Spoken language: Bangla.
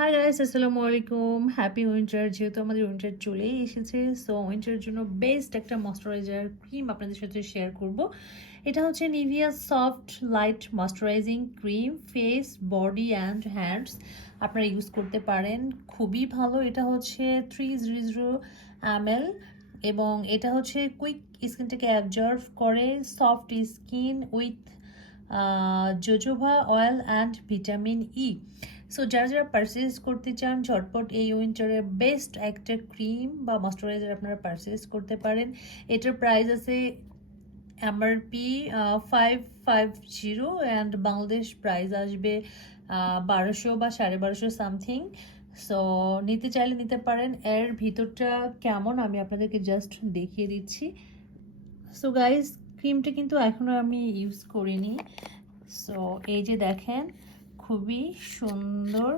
হাই গাইস, আসসালামু আলাইকুম। Happy winter. যেহেতু আমাদের উইন্টার চলেই এসেছে, সো উইন্টারের জন্য বেস্ট একটা ময়শ্চারাইজার ক্রিম আপনাদের সাথে শেয়ার করব। এটা হচ্ছে Nivea soft light moisturising cream, face, body and hands আপনারা ইউজ করতে পারেন। খুবই ভালো। এটা হচ্ছে 300 ml এবং এটা হচ্ছে কুইক স্কিনটাকে অ্যাবজর্ভ করে। Soft skin with jojoba oil and vitamin E. So যারা যারা পারচেস করতে চান ঝটপট এই উইন্টারের বেস্ট একটা ক্রিম বা ময়শ্চারাইজার আপনারা পারচেস করতে পারেন। এটার প্রাইস আছে এমআরপি 550 অ্যান্ড বাংলাদেশ প্রাইস আসবে 1200 বা 1250 সামথিং। সো নিতে চাইলে নিতে পারেন। এর ভিতরটা কেমন আমি আপনাদেরকে জাস্ট দেখিয়ে দিচ্ছি। সো গাইস, ক্রিমটা কিন্তু এখনও আমি ইউজ করিনি। সো এই যে দেখেন, খুবই সুন্দর